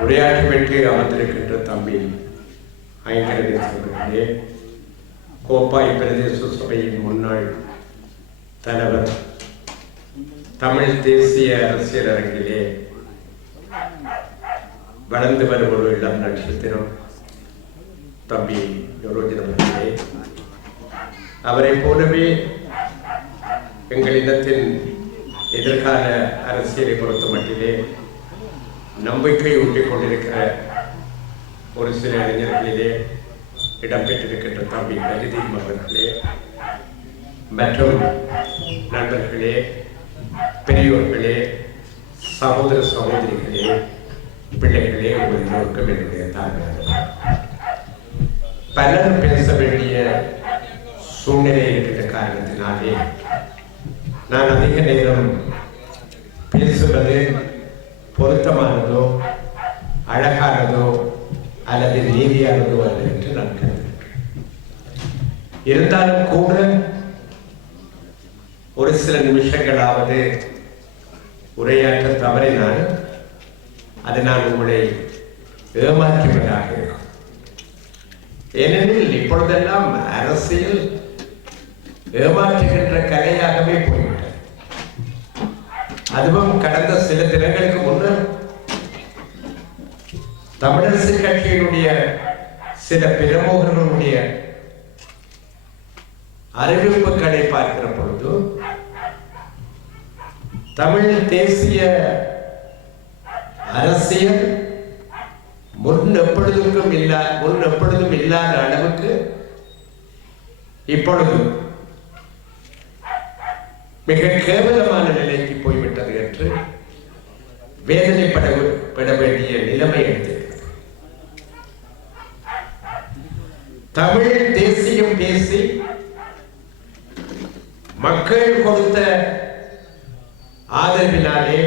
உரையாற்றிவிட்டு அமர்ந்திருக்கின்ற தம்பி ஐங்கரே கோப்பாய் பிரதேச சபையின் முன்னாள் தலைவர் தமிழ் தேசிய அரசியல் அரங்கிலே வளர்ந்து வரும் ஒரு இளம் நட்சத்திரம். தம்பி யோரோஜன் அவர்களே அவரை போலவே எங்கள் இனத்தின் எதிர்கால அரசியலை பொறுத்த மட்டிலே நம்பிக்கை ஊட்டிக் கொண்டிருக்கிற ஒரு சில இளைஞர்களிலே இடம்பெற்றிருக்கின்ற தம்பி கலிதீம் அவர்களே மற்றும் நண்பர்களே பெரியோர்களே சகோதர சகோதரிகளே பிள்ளைகளே உங்கள் எல்லோருக்கும் என்னுடைய தாழ்வு பலர் பேச வேண்டிய சூழ்நிலை இருக்கின்ற காரணத்தினாலே நான் அதிக நேரம் பேசுவது பொருத்தமானதோ அழகானதோ அல்லது நீதியானதோ அல்ல என்று நான் கருதுகிறேன். இருந்தாலும் கூட ஒரு சில நிமிஷங்களாவது உரையாற்ற தவறினால் அது நான் உங்களை ஏமாற்றுவதாக ஏனெனில் இப்பொழுதெல்லாம் அரசியல் ஏமாற்றுகின்ற கலையாகவே போய்விட்டது அதுவும் கடந்த சில தினங்களுக்கு முன்னர் தமிழரசு கட்சியினுடைய சில பிரமுகர்களுடைய அறிவிப்புகளை பார்க்கிற பொழுது தமிழ் தேசிய அரசியல் முன் எப்பொழுதுக்கும் இல்லா முன் எப்பொழுதும் இல்லாத அளவுக்கு இப்பொழுது மிக கேவலம் நிலைக்கு போய்விட்டது என்று வேதனைப்பட பட வேண்டிய நிலைமை எடுத்திருக்கிறது தமிழ் தேசியம் பேசி மக்கள் கொடுத்த ஆதரவினாலே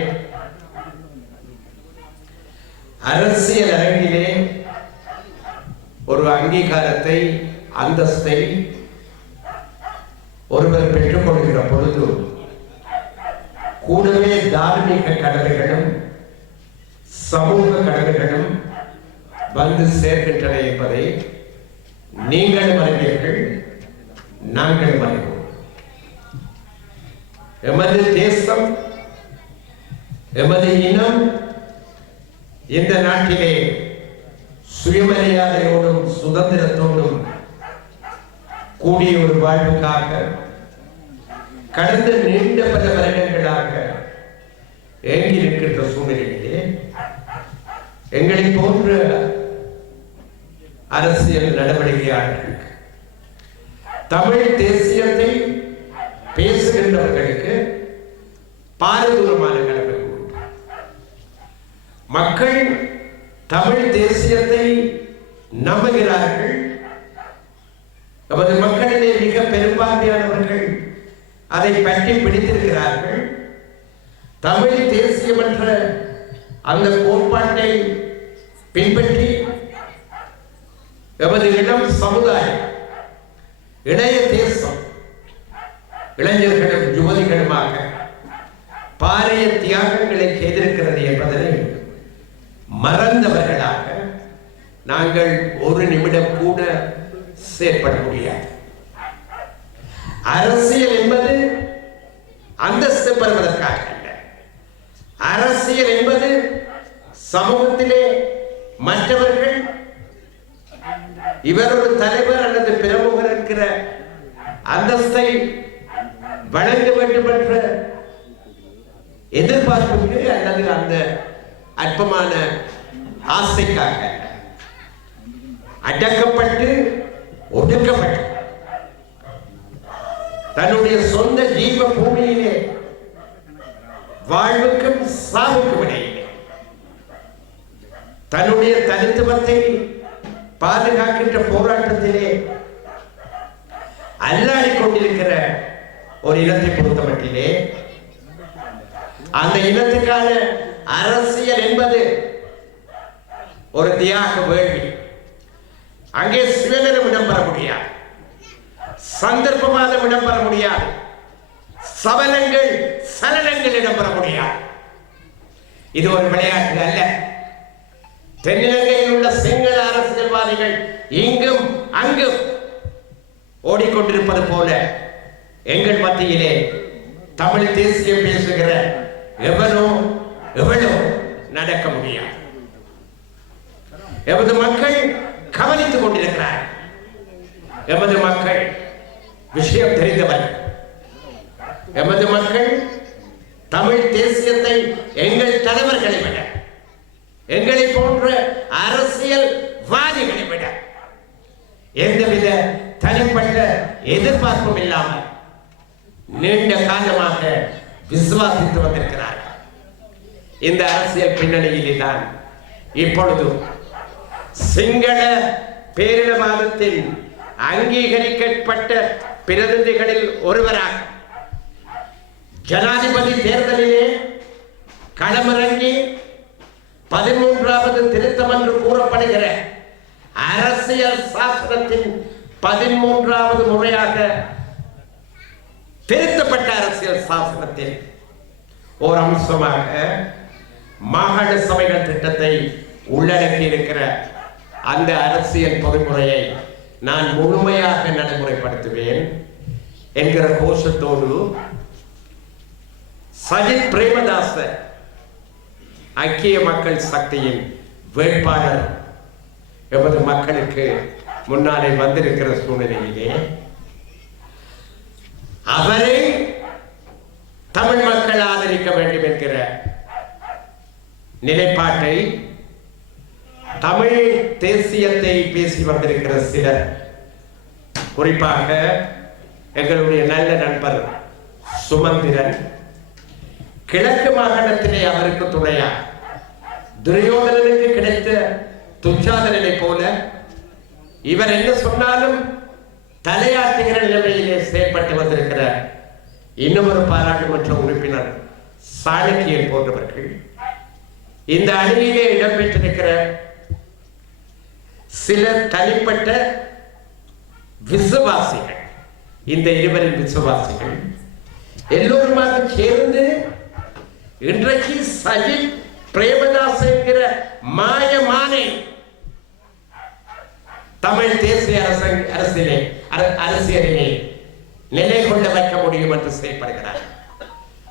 அரசியல் அரங்கிலே ஒரு அங்கீகாரத்தை அந்தஸ்தை ஒருவர் பெற்றுக்கொள்கிற பொழுது கூடவே தார்மீக கடமைகளும் சமூக கடமைகளும் வந்து சேர்க்கின்றன என்பதை நீங்களும் அறிவீர்கள் நாங்களும் அறிவோம் எமது தேசம் எமது இனம் இந்த நாட்டிலே சுயமரியாதையோடும் சுதந்திரத்தோடும் கூடிய ஒரு வாழ்வுக்காக கடந்த நீண்ட பல வருடங்களாக ஏங்கி இருக்கின்ற சூழ்நிலையிலே எங்களை போன்ற அரசியல் நடவடிக்கையாளர்கள் தமிழ் தேசியத்தை பேசுகின்றவர்களுக்கு பாரதூரமான கடமை மக்கள் தமிழ் தேசியத்தை நம்புகிறார்கள். நமது மக்களிலே மிக பெரும்பான்மையானவர்கள் அதை பற்றி பிடித்திருக்கிறார்கள். தமிழ் தேசியம் என்ற அந்த கோட்பாட்டை பின்பற்றி எமது இளம் சமுதாயம் இளைய தேசம். இளைஞர்களும் யுவதிகளுமாக பாரிய தியாகங்களை செய்திருக்கிறது என்பதனை மறந்தவர்களாக நாங்கள் ஒரு நிமிடம் கூட செயற்பட முடியாது. அரசியல் என்பது அந்தஸ்து பெறுவதற்காக அல்ல. அரசியல் என்பது சமூகத்திலே மற்றவர்கள் இவர் ஒரு தலைவர் அல்லது பிரமுகர் என்கிற அந்தஸ்தை வழங்க வேண்டும் என்ற எதிர்பார்ப்புக்கு அல்லது அந்த அற்பமான ஆசைக்காக அடக்கப்பட்டு ஒடுக்கப்பட்டு தன்னுடைய சொந்த ஜீவ பூமியிலே வாழ்வுக்கும் சாவுக்கும் இடையிலே தன்னுடைய தனித்துவத்தை பாதுகாக்கின்ற போராட்டத்திலே அல்லாடி கொண்டிருக்கிற ஒரு இனத்தை பொறுத்தமட்டிலே அந்த இனத்துக்கான அரசியல் என்பது ஒரு தியாக வேள்வி. அங்கே சுயநலம் இடம்பெற முடியாது. சந்தர்ப்பவாதம் இடம்பெற முடியாது. சபலங்கள் சலனங்கள் இடம்பெற முடியாது. இது ஒரு விளையாட்டு அல்ல. தென்னிலங்கையில் உள்ள சிங்கள அரசியல்வாதிகள் இங்கும் அங்கும் ஓடிக்கொண்டிருப்பது போல எங்கள் மத்தியிலே தமிழ் தேசியம் பேசுகிற எவனோ எவனோ நடக்க முடியாது. எமது மக்கள் கவனித்துக் கொண்டிருக்கிறார். எமது மக்கள் விஷயம் தெரிந்தவர். எமது மக்கள் தமிழ் தேசியத்தை எங்கள் தலைவர்களை விட எங்களை போன்ற அரசியல் வாதிகளை விட எந்தவித தனிப்பட்ட எதிர்பார்ப்பும் இல்லாமல் நீண்ட காலமாக விசுவாசித்து வந்திருக்கிறார். இந்த அரசியல் பின்னணியிலே தான் இப்பொழுதும் சிங்கள பேரினவாதத்தின் அங்கீகரிக்கப்பட்ட பிரதிநிதிகளில் ஒருவராக ஜனாதிபதி தேர்தலிலே களமிறங்கி பதிமூன்றாவது திருத்தம் என்று கூறப்படுகிற அரசியல் சாஸ்திரத்தின் பதிமூன்றாவது முறையாக திருத்தப்பட்ட அரசியல் சாஸ்திரத்தில் ஒரு அம்சமாக மாகாண சபைகள் திட்டத்தை உள்ளடக்கி இருக்கிற அந்த அரசியல் பொதுமுறையை நான் முழுமையாக நடைமுறைப்படுத்துவேன் என்கிற கோஷத்தோடு சஜித் பிரேமதாசன் ஐக்கிய மக்கள் சக்தியின் வேட்பாளர் எமது மக்களுக்கு முன்னாலே வந்திருக்கிற சூழ்நிலையிலே அவரை தமிழ் மக்கள் ஆதரிக்க வேண்டும் என்கிற நிலைப்பாட்டை தமிழ் தேசியத்தை பேசி வந்திருக்கிற சிலர். குறிப்பாக எங்களுடைய நல்ல நண்பர் சுமந்திரன். கிழக்கு மாகாணத்திலே அவருக்கு துணையா? துரியோதனனுக்கு கிடைத்த துச்சாதனனை போல இவர் என்ன சொன்னாலும் தலையாட்டுகிற நிலைமையிலே செயல்பட்டு வந்திருக்கிற இன்னும் ஒரு பாராளுமன்ற உறுப்பினர் சாணக்கியன் போன்றவர்கள் இந்த அணியிலே இடம்பெற்றிருக்கிற சில தனிப்பட்ட விசுவாசிகள் இந்த இருவரின் விசுவாசிகள் எல்லோருமாக சேர்ந்து இன்றைக்கு சஜித் பிரேமதாஸ் என்கிற மாயமானே தமிழ் தேசிய அரச அரசியலே அர- அரசியலிலே நிலை கொண்டு வைக்க முடியும் என்று செயல்படுகிறார்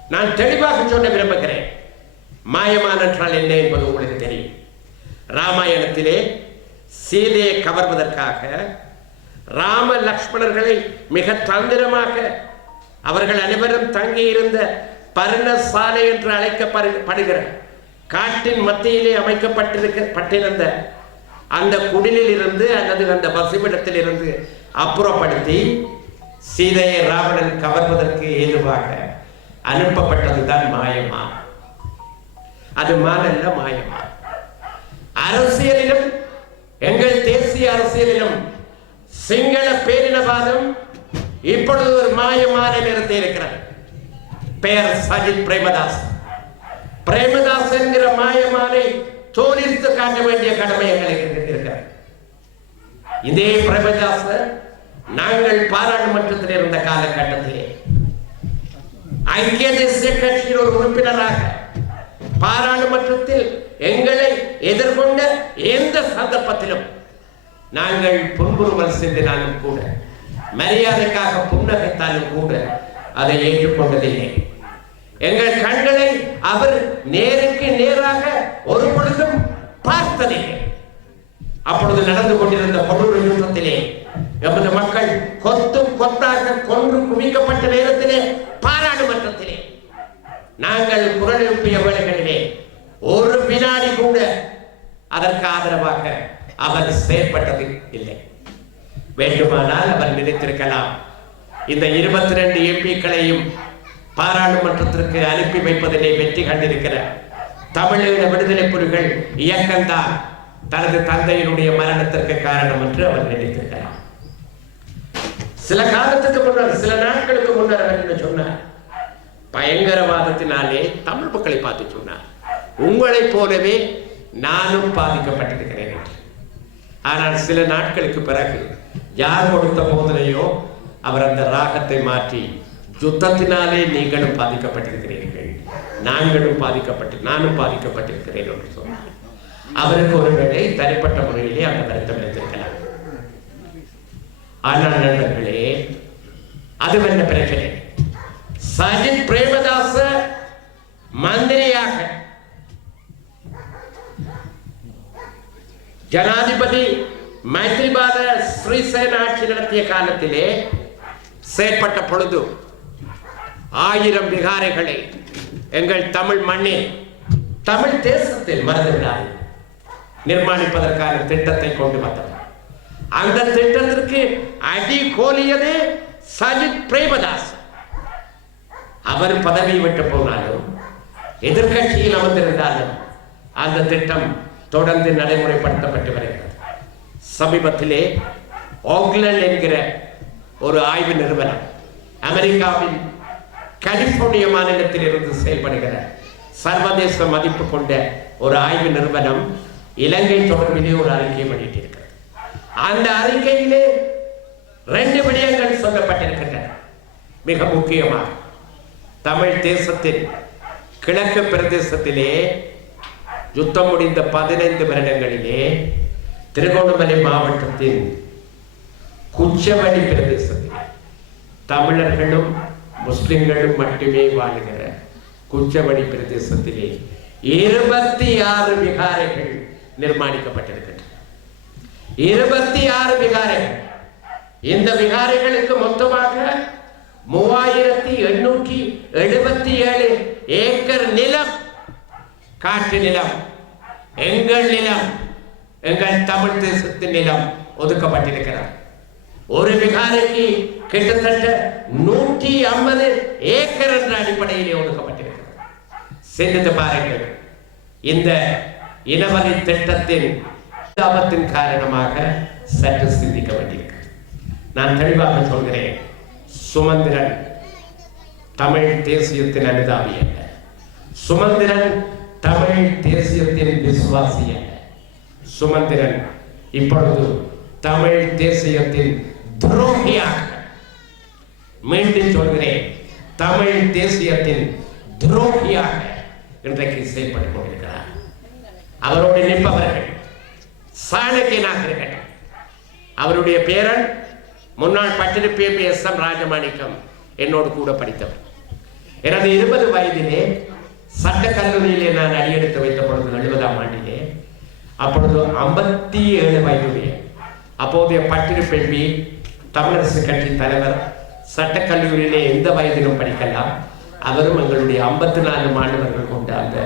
நான் தெளிவாக சொல்ல விரும்புகிறேன். மாயமான் என்றால் என்ன என்பது உங்களுக்கு தெரியும். ராமாயணத்திலே சீதையை கவர்வதற்காக ராம லக்ஷ்மணர்களை மிக தந்திரமாக அவர்கள் அனைவரும் தங்கியிருந்த பர்ணசாலை என்று அழைக்கப்படுகிற காட்டின் மத்தியிலே அமைக்கப்பட்டிருக்க பட்டிருந்த அந்த குடிலில் இருந்து அல்லது அந்த பசுமிடத்தில் இருந்து அப்புறப்படுத்தி சீதையை ராவணன் கவர்வதற்கு ஏதுவாக அனுப்பப்பட்டதுதான் மாயமா. அது மானல்ல மாயமா. அரசியலிலும் எங்கள் தேசிய அரசியலிலும் சிங்கள பேரினவாதம் இப்பொழுது ஒரு மாயமான நிறுத்தி இருக்கிறது பெயர் சஜித் பிரேமதாஸ். பிரேமதாஸ் என்கிற மாயமானை சோதித்து காட்ட வேண்டிய கடமை எங்களுக்கு இருக்கிறார் இதே பிரேமதாஸ் நாங்கள் பாராளுமன்றத்தில் இருந்த காலகட்டத்திலே ஐக்கிய தேசிய கட்சியின் ஒரு உறுப்பினராக பாராளுமன்றத்தில் எங்களை எதிர்கொண்ட எந்த சந்தர்ப்பத்திலும் நாங்கள் புன்புறுமல் சிந்தினாலும் கூட மரியாதைக்காக புன்னகைத்தாலும் கூட அதை ஏற்றுக்கொண்டதில்லை. எங்கள் கண்களை அவர் நேருக்கு நேராக ஒரு பொழுதும் பார்த்ததில்லை. அப்பொழுது நடந்து கொண்டிருந்த கொடூர யுத்தத்திலே எமது மக்கள் கொத்து கொத்தாக கொன்று குவிக்கப்பட்ட நேரத்திலே பாராளுமன்றத்திலே. நாங்கள் குரல் எழுப்பிய வேலைகளிலே ஒரு வினாடி கூட அதற்கு ஆதரவாக அவர் செயற்பட்டது இல்லை. வேண்டுமானால் அவர் நினைத்திருக்கலாம். இந்த இருபத்தி ரெண்டு எம்பிக்களையும் பாராளுமன்றத்திற்கு அனுப்பி வைப்பதிலே வெற்றி கண்டிருக்கிற தமிழீழ விடுதலை புலிகள் இயக்கம்தான் தனது தந்தையினுடைய மரணத்திற்கு காரணம் என்று அவர் நினைத்திருக்கிறார். சில காலத்துக்கு முன்னர் சில நாட்களுக்கு முன்னர் அவர் என்ன சொன்னார். பயங்கரவாதத்தினாலே தமிழ் மக்களை பார்த்து சொன்னார். உங்களைப் போலவே நானும் பாதிக்கப்பட்டிருக்கிறேன் என்று. ஆனால் சில நாட்களுக்கு பிறகு யார் கொடுத்த போதனையோ அவர் அந்த ராகத்தை மாற்றி யுத்தத்தினாலே நீங்களும் பாதிக்கப்பட்டிருக்கிறீர்கள். நாங்களும் பாதிக்கப்பட்டு நானும் பாதிக்கப்பட்டிருக்கிறேன் என்று சொன்னார். அவருக்கு ஒருவேளை தனிப்பட்ட முறையிலே அந்த வருத்தம் எடுத்திருக்கலாம் ஆனால் நண்பர்களே அது என்ன பிரச்சனை. சஜித் பிரேமதாச மந்திரியாக. ஜனாதிபதி மைத்ரிபால ஸ்ரீசேன ஆட்சி நடத்திய காலத்திலே செயற்பட்ட பொழுது ஆயிரம் விகாரைகளை எங்கள் தமிழ் மண்ணில் தமிழ் தேசத்தில் மறந்துவிடாது. நிர்மாணிப்பதற்கான திட்டத்தை கொண்டு வந்தவர். அந்த திட்டத்திற்கு அடி கோலியது சஜித் பிரேமதாஸ். அவர் பதவி விட்டு போனாலும் எதிர்க்கட்சியில் அமர்ந்திருந்தாலும் அந்த திட்டம் தொடர்ந்து நடைமுறைப்படுத்தப்பட்டு வருகிறது. சமீபத்திலே ஆக்லண்ட் என்கிற ஒரு ஆய்வு நிறுவனம் அமெரிக்காவின் கலிபோர்னியா மாநிலத்தில் இருந்து செயல்படுகிற சர்வதேச மதிப்பு கொண்ட ஒரு ஆய்வு நிறுவனம் இலங்கை தொடர்பிலே ஒரு அறிக்கையை வெளியிட்டிருக்கிறது. அந்த அறிக்கையிலே ரெண்டு விடயங்கள் சொல்லப்பட்டிருக்கின்றன. மிக முக்கியமாக தமிழ் தேசத்தில் கிழக்கு பிரதேசத்திலே யுத்தம் முடிந்த பதினைந்து வருடங்களிலே திருகோணமலை மாவட்டத்தின் குச்சவடி பிரதேசத்தில் தமிழர்களும் முஸ்லிம்களும் மட்டுமே வாழ்கிற குச்சவெளி பிரதேசத்திலே இருபத்தி ஆறு விகாரைகள் நிர்மாணிக்கப்பட்டிருக்கின்றன. இருபத்தி ஆறு விகாரைகள். இந்த விகாரைகளுக்கு மொத்தமாக மூவாயிரத்தி எண்ணூற்றி எழுபத்தி ஏழு ஏக்கர் நிலம் காட்டு நிலம் எங்கள் நிலம் எங்கள் தமிழ் தேசத்தின் நிலம் ஒதுக்கப்பட்டிருக்கிறார் ஒரு விகாரைக்கு கிட்டத்தட்ட நூற்றி ஐம்பது ஏக்கர் என்ற அடிப்படையிலே ஒதுக்கப்பட்டிருக்கிறது. சிந்தித்து பாருங்கள். இந்த இனவரி திட்டத்தின் ஆபத்தின் காரணமாக சற்று சிந்திக்க வேண்டியிருக்கிறது நான் தெளிவாக சொல்கிறேன். சுமந்திரன் தமிழ் தேசியத்தின் அனுதாபி அல்ல. சுமந்திரன் தமிழ் தேசியத்தின் விசுவாசி அல்ல. சுமந்திரன் இப்பொழுது தமிழ் தேசியத்தின் துரோகியாக மீண்டும் சொல்கிறேன் தமிழ் தேசியத்தின் துரோகியாக இன்றைக்கு செயல்பட்டுக் கொண்டிருக்கிறார். அவரோடு நிற்பவர்கள் சாணக்கியனாக இருக்கட்டும் அவருடைய பேரன் முன்னாள் பட்டிருப்பேபி எஸ். எம். ராஜமாணிக்கம் என்னோடு கூட படித்தவர். எனது இருபது வயதிலே சட்ட கல்லூரியிலே நான் அடியெடுத்து வைத்த பொழுது எழுபதாம் ஆண்டிலே அப்பொழுது ஐம்பத்தி ஏழு வயதுடைய அப்போதைய பட்டிருப்பெல்வி தமிழரசு கட்சி தலைவர் சட்டக்கல்லூரியிலே எந்த வயதிலும் படிக்கலாம். அவரும் எங்களுடைய ஐம்பத்தி நாலு மாணவர்கள் கொண்ட அந்த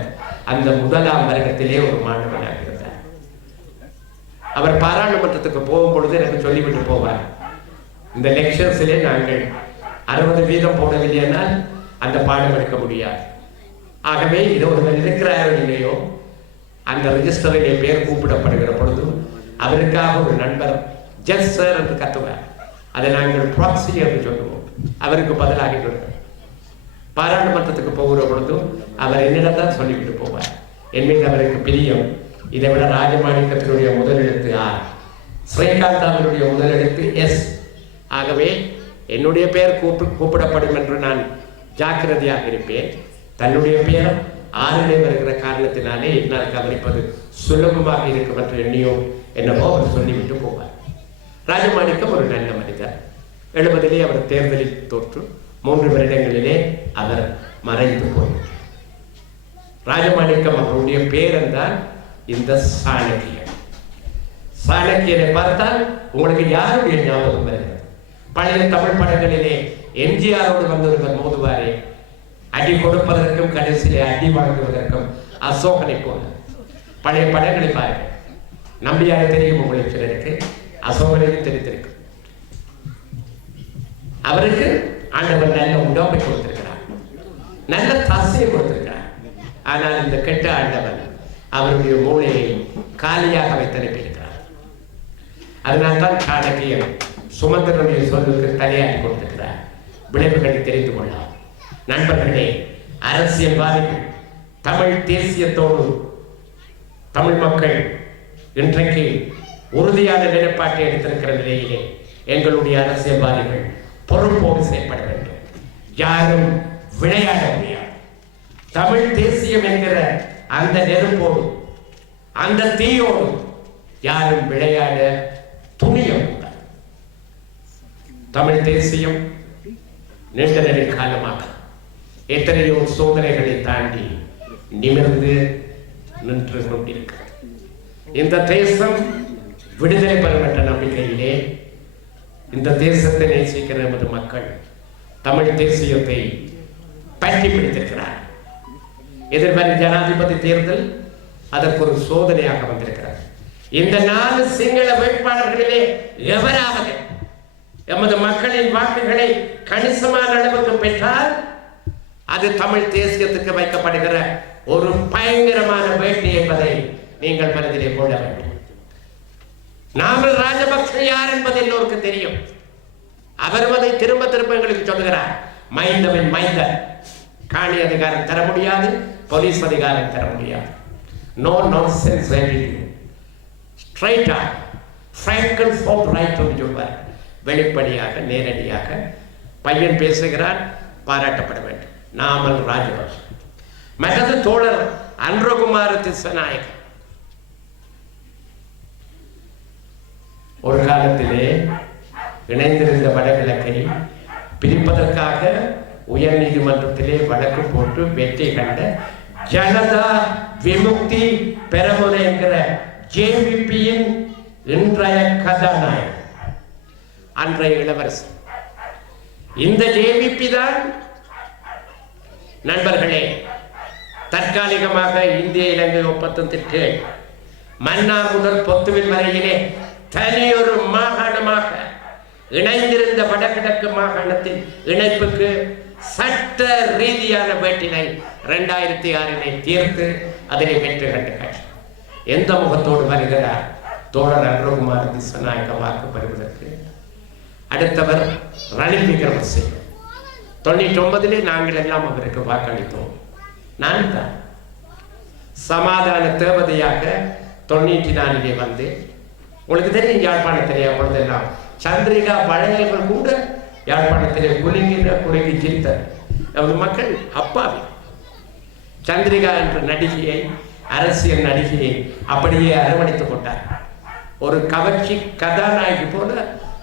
அந்த முதலாம் வருகத்திலே ஒரு மாணவனாக இருந்தார். அவர் பாராளுமன்றத்துக்கு போகும் பொழுது எனக்கு சொல்லிவிட்டு போவார். இந்த லெக்சர்ஸிலே நாங்கள் அறுபது வீதம் போடவில்லையானால் அந்த பாடம் எடுக்க முடியாது. ஆகவே இது ஒருவர் இருக்கிறாரோ இல்லையோ அந்த ரெஜிஸ்டரிலே பேர் கூப்பிடப்படுகிற பொழுது அவருக்காக ஒரு நண்பர் ஜஸ் சார் என்று கத்துவார். அதை நாங்கள் ப்ராக்சி என்று சொல்லுவோம். அவருக்கு பதிலாக பாராளுமன்றத்துக்கு போகிற பொழுதும் அவர் என்னிடம் தான் சொல்லிவிட்டு போவார். என் மீது அவருக்கு பிரியம். இதை விட ராஜமாணிக்கத்தினுடைய முதலெழுத்து ஆர். ஸ்ரீகாந்தாவினுடைய முதலெழுத்து எஸ். ஆகவே என்னுடைய பெயர் கூப்பு கூப்பிடப்படும் என்று நான் ஜாக்கிரதையாக இருப்பேன். தன்னுடைய பெயர் ஆறிலே வருகிற காரணத்தினாலே என்னால் கவனிப்பது சுலபமாக இருக்கும் என்று எண்ணியோ என்னவோ அவர் சொல்லிவிட்டு போவார். ராஜமாணிக்கம் ஒரு நல்ல மனிதர். எழுபதிலே அவர் தேர்தலில் தோற்று மூன்று வருடங்களிலே அவர் மறைந்து போனார். ராஜமாணிக்கம் அவருடைய பேரன் தான் இந்த சாணக்கியன். சாணக்கியனை பார்த்தால் உங்களுக்கு யாருடைய ஞாபகம் வருகிறது? பழைய தமிழ் படங்களிலே எம்ஜிஆரோடு வந்தவர்கள் மோதுவாரே அடி கொடுப்பதற்கும் கடைசியிலே அடி வாங்குவதற்கும் அசோகனை போல. பழைய படங்களை பாருங்கள். நம்பியாக தெரியும் உங்களுக்கு சிலருக்கு. அசோகரையும் தெரிந்திருக்கு. அவருக்கு ஆண்டவர் நல்ல உடம்பை கொடுத்திருக்கிறார். நல்ல தசையை கொடுத்திருக்கிறார். ஆனால் இந்த கெட்ட ஆண்டவன் அவருடைய மூளையை காலியாக வைத்தனுப்பியிருக்கிறார் அதனால்தான் சாணக்கியம் சுமந்திரனுடைய சொல்லுக்கு தலையாட்டி கொடுத்திருக்கிறார். விளைவுகளை தெரிந்து கொள்ளலாம் நண்பர்களே அரசியல்வாதிகள் தமிழ் தேசியத்தோடு தமிழ் மக்கள் இன்றைக்கு உறுதியான நிலைப்பாட்டை எடுத்திருக்கிற நிலையிலே எங்களுடைய அரசியல்வாதிகள் பொறுப்போடு செயல்பட வேண்டும். யாரும் விளையாட முடியாது. தமிழ் தேசியம் என்கிற அந்த நெருப்போடு அந்த தீயோடு யாரும் விளையாட துணிய தமிழ் தேசியம் நீண்ட நெடுங்காலமாக எத்தனையோ சோதனைகளை தாண்டி நிமிர்ந்து நின்று கொண்டிருக்கிறது. இந்த தேசம் விடுதலை பெறும் என்ற நம்பிக்கையிலே இந்த தேசத்தை நேசிக்கிற நமது மக்கள் தமிழ் தேசியத்தை பற்றி பிடித்திருக்கிறார் எதிர்வரும் ஜனாதிபதி தேர்தல் அதற்கு ஒரு சோதனையாக வந்திருக்கிறார் இந்த நாலு சிங்கள வேட்பாளர்களிலே எவராவது எமது மக்களின் வாக்குகளை கணிசமான அளவுக்கு பெற்றால் அது தமிழ் தேசியத்துக்கு வைக்கப்படுகிற ஒரு பயங்கரமான வேட்டி என்பதை நீங்கள் மனதிலே கொள்ள வேண்டும். நாமல் ராஜபக்ஷ யார் என்பது எல்லோருக்கும் தெரியும். அவர் அதை திரும்ப திரும்ப எங்களுக்கு சொல்லுகிறார் மைந்தவன் மைந்த காணி அதிகாரம் தர முடியாது போலீஸ் அதிகாரம் தர முடியாது. நோ நான் சென்ஸ் ஸ்ட்ரைட்டா ஃப்ராங்கல் ஃபோப் ரைட் என்று சொல்வார். வெளிப்படையாக நேரடியாக பையன் பேசுகிறார் பாராட்டப்பட வேண்டும். நாமல் ராஜபக்ஷ மற்றது தோழர் அன்றகுமார திசநாயகன். ஒரு காலத்திலே இணைந்திருந்த வடகிழக்கை பிரிப்பதற்காக உயர் நீதிமன்றத்திலே வழக்கு போட்டு வெற்றி கண்ட ஜனதா விமுக்தி பெரமுனை என்கிற ஜேவிபியின் இன்றைய கதாநாயகன் அன்றைய இளவரசர். இந்த ஜேவிபி தான் நண்பர்களே தற்காலிகமாக இந்திய இலங்கை ஒப்பந்தத்திற்கு மன்னா முதல் பொத்துவின் வரையிலே தனியொரு மாகாணமாக இணைந்திருந்த வடகிழக்கு மாகாணத்தின் இணைப்புக்கு சட்ட ரீதியான வேட்டினை இரண்டாயிரத்தி ஆறினை தீர்த்து அதனை வெற்றி கண்டு காட்சி. எந்த முகத்தோடு வருகிறார்? தோழர் அருண்குமார் திசநாயக வாக்கு பெறுவதற்கு அடுத்தவர் ரணில் விக்ரமசிங்க. தொண்ணூற்றி ஒன்பதிலே நாங்கள் எல்லாம் அவருக்கு வாக்களித்தோம். நான் தான். சமாதான தேவதையாக தொண்ணூற்றி நாலிலே வந்து உங்களுக்கு தெரியும் யாழ்ப்பாணத்திலே அப்பொழுதெல்லாம் சந்திரிகா வளையல்கள் கூட யாழ்ப்பாணத்திலே குலுங்கின்ற குலுங்கி சிரித்தர் நமது மக்கள் அப்பாவி. சந்திரிகா என்ற நடிகையை அரசியல் நடிகையை அப்படியே அரவணைத்துக் கொண்டார். ஒரு கவர்ச்சி கதாநாயகி போல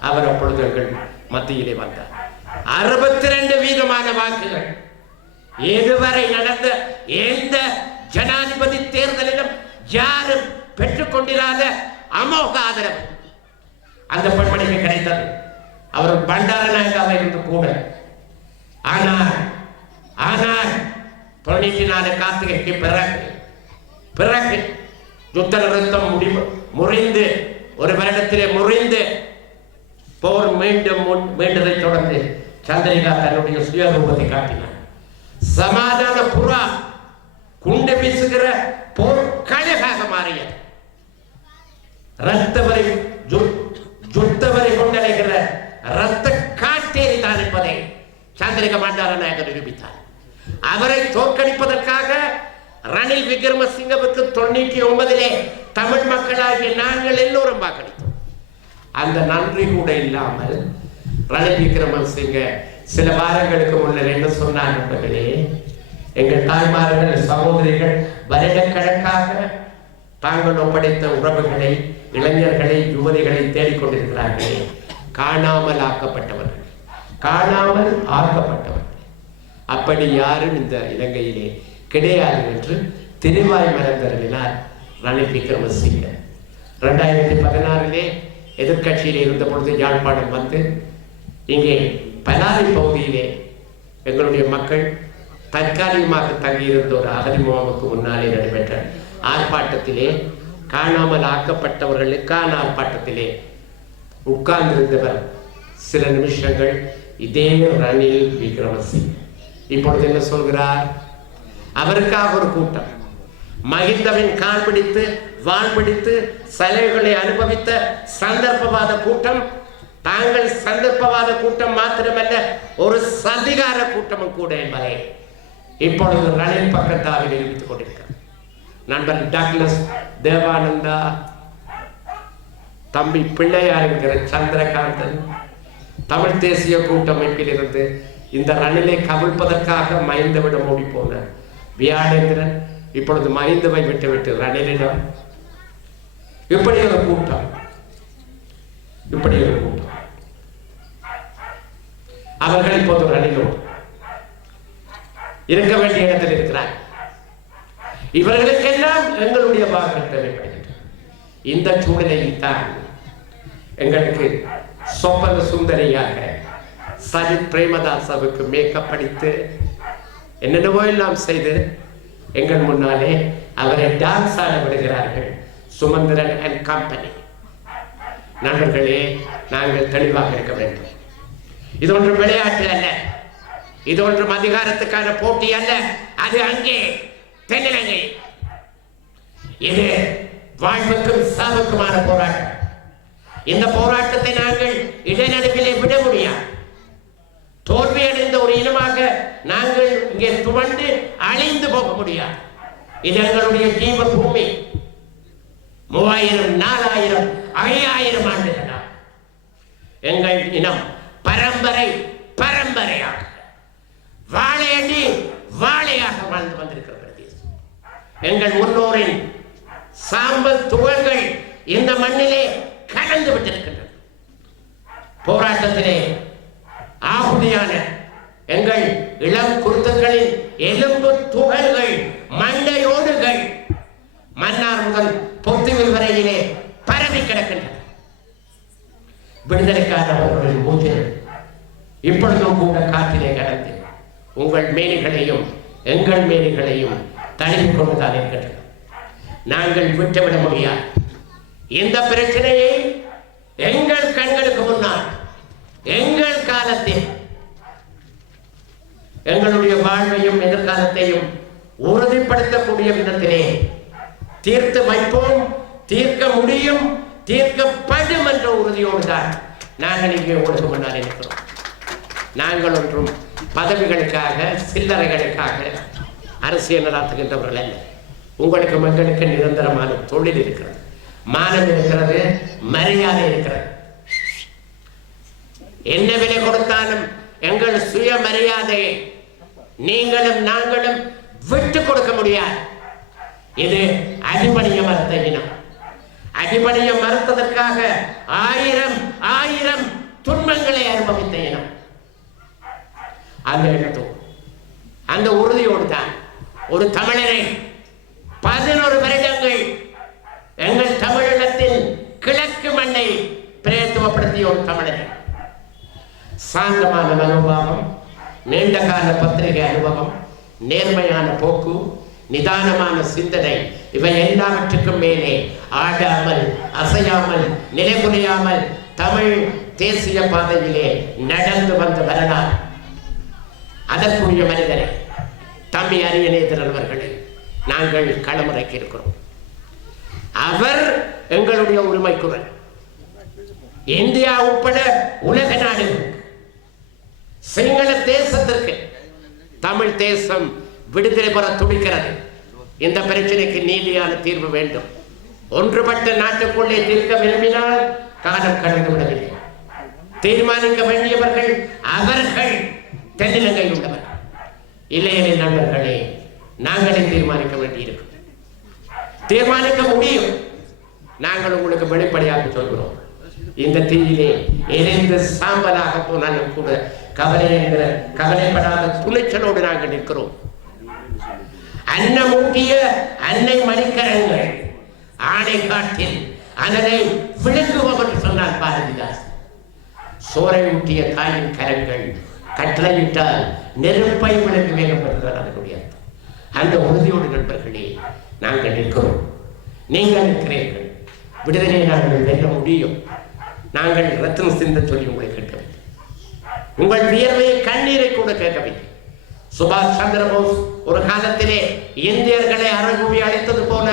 அவர் அப்பொழுது எங்கள் மத்தியிலே வந்தார். அறுபத்தி ரெண்டு வீதமான வாக்குகள். இதுவரை நடந்த எந்த ஜனாதிபதி தேர்தலிலும் யாரும் பெற்றுக்கொண்டிராத அமோக ஆதரவு. அந்த பெண்மணிக்கு கிடைத்தது. அவர் பண்டார பண்டாரநாயகாவை இருந்து கூட ஆனால் ஆனால் தொண்ணூற்றி நாலு கார்த்திகைக்கு பிறகு பிறகு யுத்த நிறுத்தம் முடிவு முறிந்து ஒரு வருடத்திலே முறிந்து போர் மீண்டும் மீண்டதை தொடர்ந்து சந்திரிகா தன்னுடைய சுயரூபத்தை காட்டினார். சமாதான புறா குண்டு வீசுகிற போர் கழகாக மாறியது. ரத்தவரை ஜுத்தவரை கொண்டடைகிற ரத்த காட்டேரி தான் என்பதை சாந்திரிக மாண்டார நாயகர் நிரூபித்தார். அவரை தோற்கடிப்பதற்காக ரணில் விக்ரமசிங்கவுக்கு தொண்ணூற்றி ஒன்பதிலே தமிழ் மக்களாகிய நாங்கள் எல்லோரும் வாக்களித்தோம். அந்த நன்றி கூட இல்லாமல் ரணில் விக்ரமசிங்க சில வாரங்களுக்கு முன்னர் என்ன சொன்னார் நண்பர்களே எங்கள் தாய்மார்கள் சகோதரிகள் வருடக்கணக்காக தாங்கள் ஒப்படைத்த உறவுகளை இளைஞர்களை யுவதிகளை தேடிக்கொண்டிருக்கிறார்களே. காணாமல் ஆக்கப்பட்டவர்கள் காணாமல் ஆக்கப்பட்டவர்கள். அப்படி யாரும் இந்த இலங்கையிலே கிடையாது என்று திருவாய் மலர்ந்தருளினார் ரணில் விக்ரமசிங்க. ரெண்டாயிரத்தி பதினாறிலே எதிர்க்கட்சியில் இருந்த பொழுது யாழ்ப்பாணம் வந்து இங்கே பலாரி பகுதியிலே எங்களுடைய மக்கள் தற்காலிகமாக தங்கியிருந்த ஒரு அகதி முகாமுக்கு முன்னாலே நடைபெற்ற ஆர்ப்பாட்டத்திலே காணாமல் ஆக்கப்பட்டவர்களுக்கான ஆர்ப்பாட்டத்திலே உட்கார்ந்திருந்தவர் சில நிமிஷங்கள் இதே ரணில் விக்ரமசிங் இப்பொழுது என்ன சொல்கிறார்? அவருக்காக ஒரு கூட்டம். மகிந்தவின் கால் பிடித்து வான் பிடித்து சலுகைகளை அனுபவித்த சந்தர்ப்பவாத கூட்டம். தாங்கள் சந்தர்ப்பவாத கூட்டம் மாத்திரமல்ல ஒரு சதிகார கூட்டமும் கூட என்பதை இப்பொழுது ரணில் பக்கத்தாவில் நிரூபித்துக் கொண்டிருக்கிறார். நண்பர் டாக்லஸ் தேவானந்தா தம்பி பிள்ளையார் என்கிற சந்திரகாந்தன் தமிழ் தேசிய கூட்டமைப்பில் இருந்து இந்த ரணிலை கவிழ்ப்பதற்காக மஹிந்தவிடம் ஓடி போன வியாழேந்திரன் இப்பொழுது மஹிந்தவை விட்டுவிட்டு ரணிலிடம் இப்படி ஒரு கூட்டம் இப்படி ஒரு கூட்டம். அவர்கள் இப்போது ரணிலோடு இருக்க வேண்டிய இடத்தில் இருக்கிறார். இவர்களுக்கெல்லாம் எங்களுடைய பாகம் தேவைப்படுகிறது. இந்த சூழ்நிலையில் தான் எங்களுக்கு சொப்பன சுந்தரியாக சஜித் பிரேமதாசவுக்கு மேக்கப் அடித்து என்னென்னவோ எல்லாம் செய்து எங்கள் முன்னாலே அவரை டான்ஸ் ஆட விடுகிறார்கள் சுமந்திரன் அண்ட் கம்பெனி நண்பர்களே நாங்கள் தெளிவாக இருக்க வேண்டும். இது ஒன்றும் விளையாட்டு அல்ல. இது ஒன்றும் அதிகாரத்துக்கான போட்டி அல்ல. அது அங்கே. தென்னிலங்கை. இது வாழ்வுக்கும் சாவுக்குமான போராட்டம். இந்த போராட்டத்தை நாங்கள் இடைநடுவிலே விட முடியாது. தோல்வி அடைந்த ஒரு இனமாக நாங்கள் இங்கே துவண்டு அழிந்து போக முடியாது. இது எங்களுடைய ஜீவ பூமி. மூவாயிரம் நாலாயிரம் ஐயாயிரம் ஆண்டுகளா எங்கள் இனம் பரம்பரை பரம்பரையாக வாழையடி வாழையாக வாழ்ந்து வந்திருக்கிறோம் எங்கள் முன்னோரின் சாம்பல் துகள்கள் இந்த மண்ணிலே கலந்து விட்டிருக்கின்றன. போராட்டத்திலே ஆகுதியான எங்கள் இளம் குருத்துக்களின் எலும்பு துகள்கள் மண்டையோடுகள் மன்னார் முதல் பொத்துவில் வரையிலே பரவி கிடக்கின்றன. விடுதலைக்கான அவர்களின் இப்பொழுதும் கூட காற்றிலே கடந்து உங்கள் மேனிகளையும் எங்கள் மேனிகளையும் தழுவி கொண்டுதான் இருக்கின்றன நாங்கள் விட்டுவிட முடியாது. இந்த பிரச்சனையை எங்கள் கண்களுக்கு முன்னால் எங்கள் காலத்தில் எங்களுடைய வாழ்வையும் எதிர்காலத்தையும் உறுதிப்படுத்தக்கூடிய விதத்திலே தீர்த்து வைப்போம் தீர்க்க முடியும் தீர்க்கப்படும் என்ற உறுதியோடு தான் நாங்கள் இங்கே உங்களுக்கு முன்னால் இருக்கிறோம் நாங்கள் ஒன்றும் பதவிகளுக்காக சில்லறைகளுக்காக அரசியல் நடத்துகின்றவர்கள் அல்ல. உங்களுக்கு மக்களுக்கு நிரந்தரமான தொழில் இருக்கிறது. மானம் இருக்கிறது மரியாதை இருக்கிறது. என்ன விலை கொடுத்தாலும் எங்கள் சுய மரியாதையை நீங்களும் நாங்களும் விட்டு கொடுக்க முடியாது. இது அடிப்படைய மறுத்த இனம். அடிப்படைய மறுத்ததற்காக ஆயிரம் ஆயிரம் துன்பங்களை அனுபவித்த இனம். அந்த இடத்தோடு அந்த உறுதியோடு தான் ஒரு தமிழரை பதினோரு வருடங்கள் எங்கள் தமிழினத்தின் கிழக்கு மண்ணை பிரயத்துவப்படுத்திய ஒரு தமிழரை. சாந்தமான மனோபாவம் நீண்டகால பத்திரிகை அனுபவம் நேர்மையான போக்கு நிதானமான சிந்தனை இவை எல்லாவற்றுக்கும் மேலே ஆடாமல் அசையாமல் நிலைகுலையாமல் தமிழ் தேசிய பாதையிலே நடந்து வந்த வரலாறு. அதற்குரிய மனிதரை தம்பி அரியநேதர் அவர்களை நாங்கள் களமுறைக்கு இருக்கிறோம். அவர் எங்களுடைய உரிமை குரல். இந்தியா உட்பட உலக நாடுகளுக்கு சிங்கள தேசத்திற்கு தமிழ் தேசம் விடுதலை பெற துடிக்கிறது. இந்த பிரச்சனைக்கு நீதியான தீர்வு வேண்டும். ஒன்றுபட்ட நாட்டுக்குள்ளே தீர்க்க விரும்பினால் காலம் கடந்து விடவில்லை. தீர்மானிக்க வேண்டியவர்கள் அவர்கள் தென்னிலங்கை உள்ளவர் இல்லையெனில் நண்பர்களே நாங்களே தீர்மானிக்க வேண்டியிருக்கும். தீர்மானிக்க முடியும். நாங்கள் உங்களுக்கு வெளிப்படையாக சொல்கிறோம். இந்த தீயிலே எரிந்து சாம்பலாக போனாலும் கூட கவலை என்கிற கவலைப்படாத துணிச்சலோடு நாங்கள் நிற்கிறோம். அன்னமூட்டிய அன்னை மணிக்கரங்கள் ஆணை காட்டில் அதனை விழுங்குவோம் என்று சொன்னார் பாரதிதாஸ் சோரை ஊட்டிய தாயின் கரங்கள் கட்டளையிட்டால் நெருப்பை விளக்கு வேகம் பெறுகிறார் அதனுடைய அர்த்தம். அந்த உறுதியோடு நண்பர்களே நாங்கள் நிற்கிறோம். நீங்கள் நிற்கிறீர்கள். விடுதலை நாங்கள் வெல்ல முடியும். நாங்கள் ரத்தம் சிந்த சொல்லி உங்களை கேட்கவில்லை. உங்கள் வியர்வையை கண்ணீரை கூட கேட்கவில்லை. சுபாஷ் சந்திர போஸ் ஒரு காலத்திலே இந்தியர்களை அறகுவி அழைத்தது போல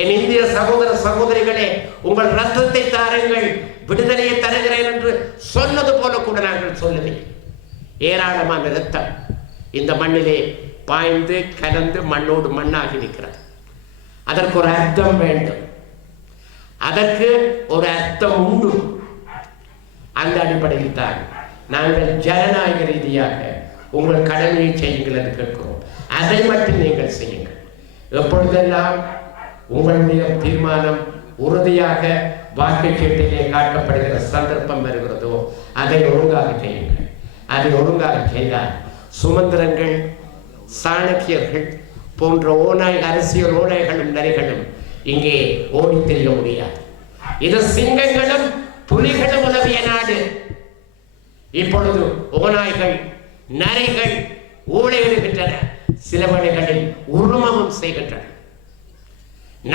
என் இந்திய சகோதர சகோதரிகளே உங்கள் ரத்தத்தை தாருங்கள். விடுதலையை தருகிறேன் என்று சொன்னது போல கூட நாங்கள் சொல்லவில்லை. ஏராளமான ரத்தம் இந்த மண்ணிலே பாய்ந்து கலந்து மண்ணோடு மண்ணாகி நிற்கிறது. அதற்கு ஒரு அர்த்தம் வேண்டும். அதற்கு ஒரு அர்த்தம் உண்டு. அந்த அடிப்படையில் தான் நாங்கள் ஜனநாயக ரீதியாக உங்கள் கடமையை செய்யுங்கள் என்று கேட்கிறோம். அதை மட்டும் நீங்கள் செய்யுங்கள். எப்பொழுதெல்லாம் உங்களுடைய தீர்மானம் உறுதியாக வாக்குச்சீட்டிலே காட்டப்படுகிற சந்தர்ப்பம் வருகிறதோ அதை ஒழுங்காக செய்யுங்கள். அதை ஒழுங்காக செய்தார். சுமந்திரங்கள் சாணக்கியர்கள் போன்ற ஓநாய் அரசியல் ஓநாய்களும் நரிகளும் இங்கே ஓடி தெரிய முடியாது. இது சிங்கங்களும் புலிகளும் உதவிய நாடு. இப்பொழுது ஓநாய்கள் நரைகள் ஊழையிடுகின்றன சில வழிகளில் உருமமும் செய்கின்றன.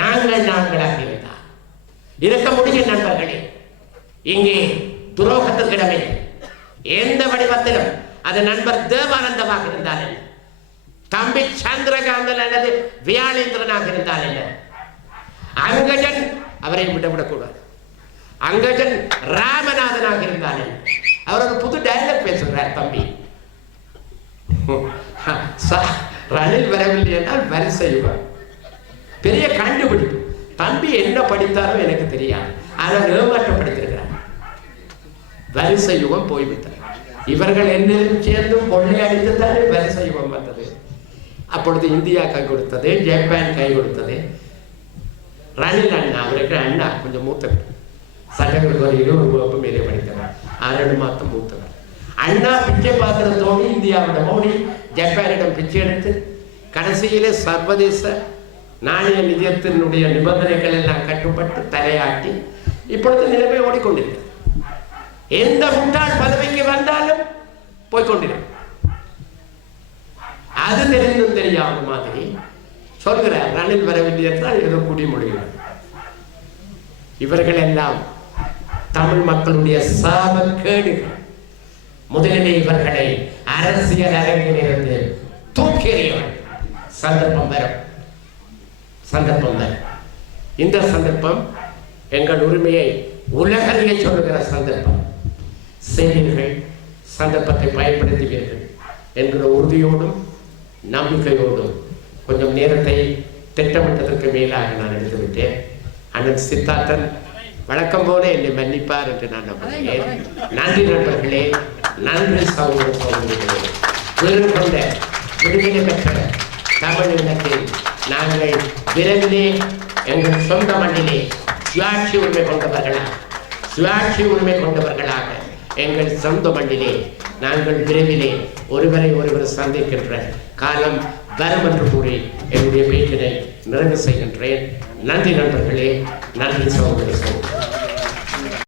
நாங்கள் நாங்களாக இருந்தால் இருக்க முடியும் நண்பர்களே. இங்கே துரோகத்திற்கிடமே எந்த வடிவத்திலும் அது நண்பர் தேவானந்தமாக இருந்தால் என்ன? தம்பி சந்திரகாந்தன் அல்லது வியாழேந்திரனாக இருந்தால் என்ன? அங்கஜன் அவரை விடவிடக்கூடாது அங்கஜன் ராமநாதனாக இருந்தால் என்ன? அவர் ஒரு புது டைலாக் பேசுகிறார் தம்பி. ச- ரணில் வரவில்லை என்றால் வரி செய்வார். பெரிய கண்டுபிடிப்பு. தம்பி என்ன படித்தாரோ எனக்கு தெரியாது. அதை ஏமாற்றப்படுத்திருக்கிறார். வரிசை யுகம் போய்விட்டார் இவர்கள் என்னிலும் சேர்ந்து கொள்ளையடித்து தானே வரிசை யுகம் வந்தது. அப்பொழுது இந்தியா கை கொடுத்தது ஜப்பான் கை கொடுத்தது. ரணில் அண்ணா அவருக்கு அண்ணா கொஞ்சம் மூத்தவர். சட்டங்களுக்கு ஒரு இருபது வகுப்பு மேலே படித்தவர் ஆறு மாதம் மூத்தவர். அண்ணா பிச்சை பாத்திரத்தோடு இந்தியாவோட மோடி ஜப்பானிடம் பிச்சை எடுத்து கடைசியிலே சர்வதேச நாணய நிதியத்தினுடைய நிபந்தனைகள் எல்லாம் கட்டுப்பட்டு தலையாட்டி இப்பொழுது நிலைமை ஓடிக்கொண்டிருக்கிறது. எந்த முட்டாள் பதவிக்கு வந்தாலும் போய்க்கொண்டிருக்கும் அது தெரிந்தும் தெரியாத மாதிரி சொல்கிறார் ரணில் வரவில்லை என்றால் ஏதோ குடிமொழிகள். இவர்கள் எல்லாம் தமிழ் மக்களுடைய சாபக்கேடுகள் முதலிலே இவர்களை அரசியல் அரங்கிலிருந்து தூக்கி எறிய சந்தர்ப்பம் வரும். சந்தர்ப்பம் வரும். இந்த சந்தர்ப்பம் எங்கள் உரிமையை உலகறிய சொல்லுகிற சந்தர்ப்பம். செய்வீர்கள் சந்தர்ப்பத்தை பயன்படுத்துவீர்கள் என்ற உறுதியோடும் நம்பிக்கையோடும் கொஞ்சம் நேரத்தை திட்டமிட்டதற்கு மேலாக நான் எடுத்துவிட்டேன். அண்ணன் சித்தார்த்தன் வழக்கம் போல என்னை மன்னிப்பார் என்று நான் நம்புகிறேன். நன்றி நண்பர்களே நன்றி சகோதர சகோதரிகளே. வீறு கொண்ட விடுதலை பெற்ற தமிழ் இனத்தில் நாங்கள் விரைவிலே எங்கள் சொந்த மண்ணிலே சுயாட்சி உரிமை கொண்டவர்களாக சுயாட்சி உரிமை கொண்டவர்களாக எங்கள் சொந்த மண்ணிலே நாங்கள் விரைவிலே ஒருவரை ஒருவர் சந்திக்கின்ற காலம் வரும் என்று கூறி என்னுடைய பேச்சினை நிறைவு செய்கின்றேன். நன்றி நண்பர்களே நன்றி சோதனை சோதனை